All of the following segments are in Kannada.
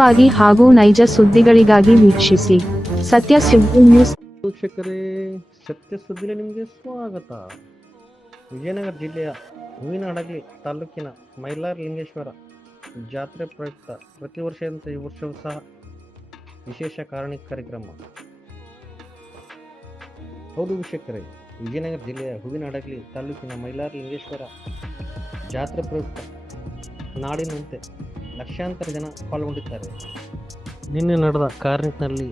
ವಾಗಿ ಹಾಗೂ ನೈಜ ಸುದ್ದಿಗಳಿಗಾಗಿ ವೀಕ್ಷಿಸಿ ಸತ್ಯ ಸುದ್ದಿ ನ್ಯೂಸ್. ವೀಕ್ಷಕರೇ, ಸತ್ಯ ಸುದ್ದಿಗೆ ನಿಮಗೆ ಸ್ವಾಗತ. ವಿಜಯನಗರ ಜಿಲ್ಲೆಯ ಹೂವಿನಹಡಗಲಿ ತಾಲೂಕಿನ ಮೈಲಾರ ಲಿಂಗೇಶ್ವರ ಜಾತ್ರೆ ಪ್ರಯುಕ್ತ ಪ್ರತಿ ವರ್ಷದಂತೆ ಈ ವರ್ಷವೂ ಸಹ ವಿಶೇಷ ಕಾರಣಿಕ ಕಾರ್ಯಕ್ರಮ. ಹೌದು ವೀಕ್ಷಕರೇ, ವಿಜಯನಗರ ಜಿಲ್ಲೆಯ ಹೂವಿನ ಹಡಗಲಿ ತಾಲೂಕಿನ ಮೈಲಾರ ಲಿಂಗೇಶ್ವರ ಜಾತ್ರೆ ಪ್ರಯುಕ್ತ ನಾಡಿನಂತೆ ಲಕ್ಷಾಂತರ ಜನ ಪಾಲ್ಗೊಂಡಿದ್ದಾರೆ. ನಿನ್ನೆ ನಡೆದ ಕಾರ್ನಿಕ್ನಲ್ಲಿ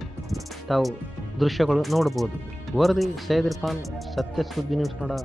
ತಾವು ದೃಶ್ಯಗಳು ನೋಡಬಹುದು. ವರದಿ ಸೈದ್ ಇರ್ಫಾನ್ ಸತ್ಯ ಸುದ್ದಿ ನ್ಯೂಸ್ ಕನ್ನಡ.